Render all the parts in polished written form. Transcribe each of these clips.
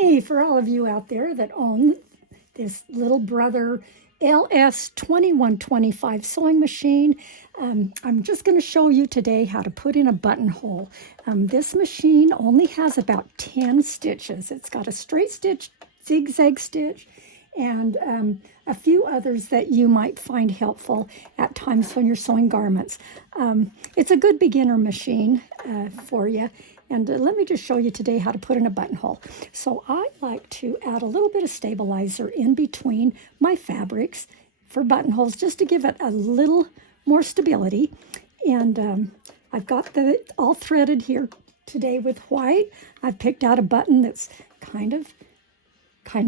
Hey, for all of you out there that own this little brother JS2135 sewing machine, I'm just going to show you today how to put in a buttonhole. This machine only has about 10 stitches. It's got a straight stitch, zigzag stitch, and a few others that you might find helpful at times when you're sewing garments. It's a good beginner machine for you. And let me just show you today how to put in a buttonhole. So I like to add a little bit of stabilizer in between my fabrics for buttonholes just to give it a little more stability. And I've got it all threaded here today with white. I've picked out a button that's kind of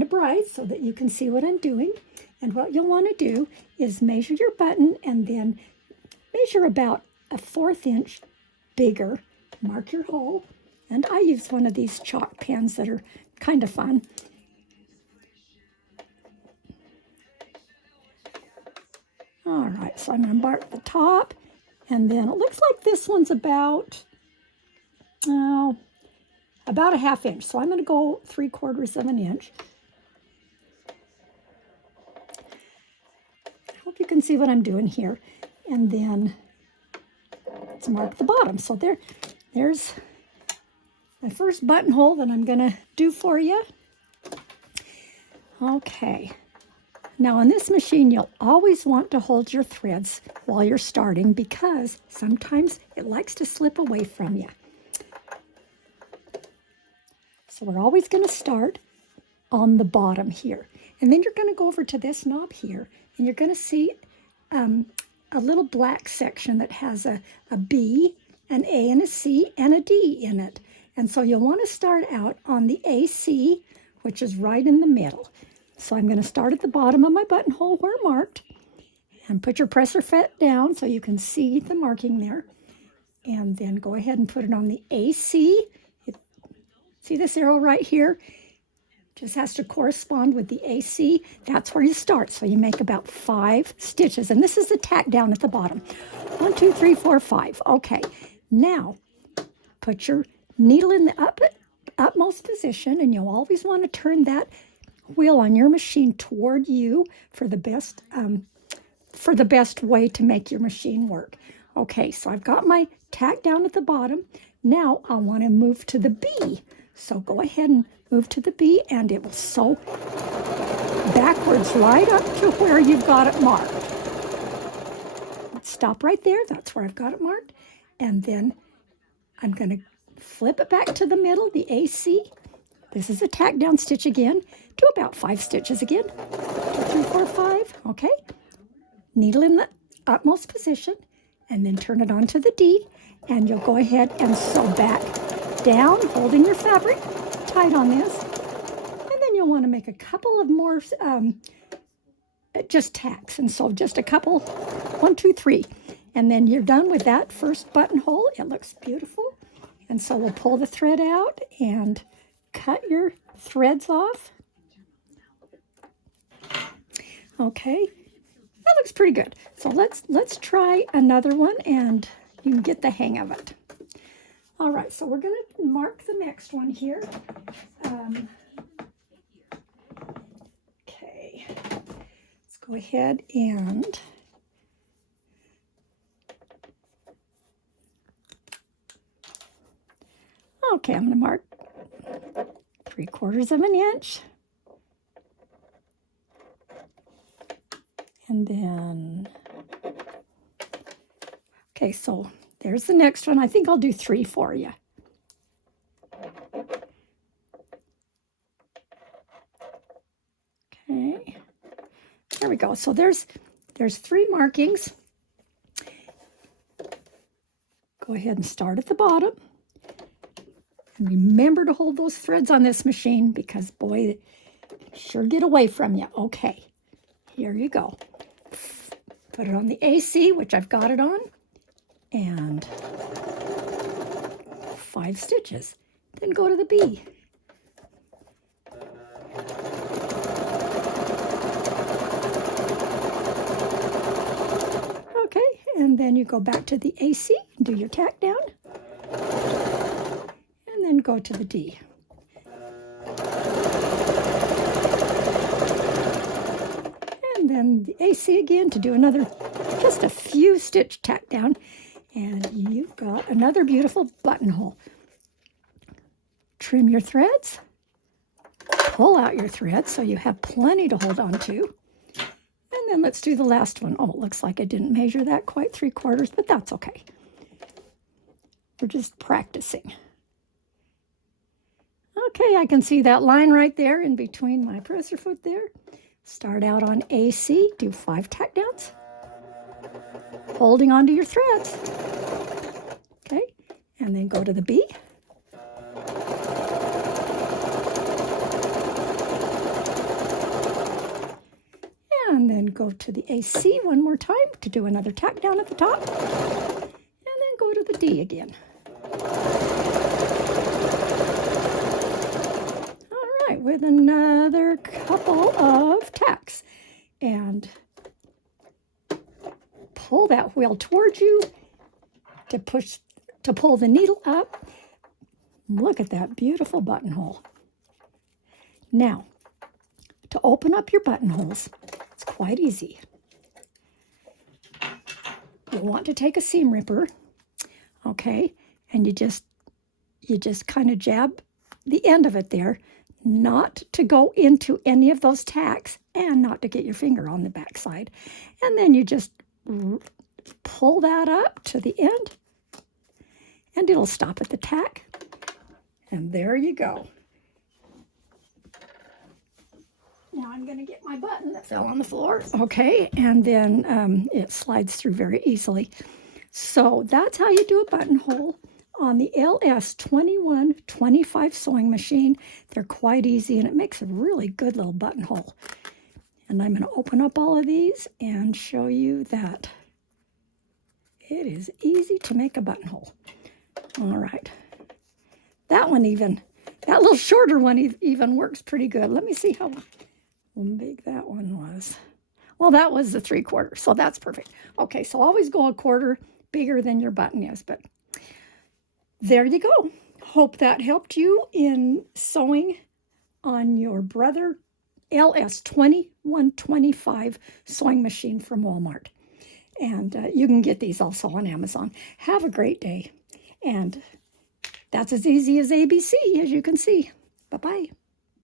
bright so that you can see what I'm doing. And what you'll want to do is measure your button and then measure about a 1/4 inch bigger. Mark your hole, and I use one of these chalk pens that are kind of fun. All right, so I'm going to mark the top, and then it looks like this one's about a 1/2 inch. So I'm going to go 3/4 of an inch. I hope you can see what I'm doing here. And then let's mark the bottom. So there's my first buttonhole that I'm going to do for you. Okay. Now on this machine, you'll always want to hold your threads while you're starting because sometimes it likes to slip away from you. So we're always going to start on the bottom here. And then you're going to go over to this knob here, and you're going to see a little black section that has a B, an A, and a C, and a D in it. And so you'll want to start out on the AC, which is right in the middle. So I'm going to start at the bottom of my buttonhole where marked, and put your presser foot down so you can see the marking there. And then go ahead and put it on the AC. See this arrow right here? Just has to correspond with the AC. That's where you start. So you make about 5 stitches. And this is the tack down at the bottom. 1, 2, 3, 4, 5. Okay. Now, put your needle in the upmost position, and you'll always want to turn that wheel on your machine toward you for the best way to make your machine work. Okay, so I've got my tack down at the bottom. Now I want to move to the B. So go ahead and move to the B, and it will sew backwards right up to where you've got it marked. Let's stop right there. That's where I've got it marked. And then I'm going to flip it back to the middle, the AC. This is a tack down stitch again. Do about 5 stitches again. 2, 3, 4, 5. Okay. Needle in the utmost position, and then turn it onto the D, and you'll go ahead and sew back down, holding your fabric tight on this. And then you'll want to make a couple of more just tacks, and so just a couple, 1, 2, 3. And then you're done with that first buttonhole. It looks beautiful. And so we'll pull the thread out and cut your threads off. Okay, that looks pretty good. So let's try another one, and you can get the hang of it. All right, so we're going to mark the next one here. Okay, let's go ahead and okay, I'm going to mark 3/4 of an inch. And then, okay, so there's the next one. I think I'll do 3 for you. Okay, there we go. So there's 3 markings. Go ahead and start at the bottom. And remember to hold those threads on this machine because, boy, they sure get away from you. Okay, here you go. Put it on the AC, which I've got it on, and 5 stitches. Then go to the B. Okay, and then you go back to the AC and do your tack down. And then go to the D. the AC again to do another, just a few stitch tack down, and you've got another beautiful buttonhole. Trim your threads, pull out your threads so you have plenty to hold on to. And then let's do the last one. Oh, it looks like I didn't measure that quite 3/4, but that's okay. We're just practicing. Okay, I can see that line right there in between my presser foot there. Start out on AC, do 5 tack downs, holding onto your threads. Okay, and then go to the B. And then go to the AC one more time to do another tack down at the top. And then go to the D again. All right, with another couple of tacks. And pull that wheel towards you to pull the needle up. Look at that beautiful buttonhole. Now, to open up your buttonholes, it's quite easy. You want to take a seam ripper, okay, and you just kind of jab the end of it there, not to go into any of those tacks and not to get your finger on the back side. And then you just pull that up to the end, and it'll stop at the tack. And there you go. Now I'm going to get my button that fell on the floor. Okay, and then it slides through very easily. So that's how you do a buttonhole on the JS2135 sewing machine. They're quite easy, and it makes a really good little buttonhole. And I'm going to open up all of these and show you that it is easy to make a buttonhole. All right. That little shorter one even works pretty good. Let me see how big that one was. Well, that was the 3/4, so that's perfect. Okay, so always go 1/4 bigger than your button is, but there you go. Hope that helped you in sewing on your Brother LS2125 sewing machine from Walmart. And you can get these also on Amazon. Have a great day. And that's as easy as ABC, as you can see. Bye-bye.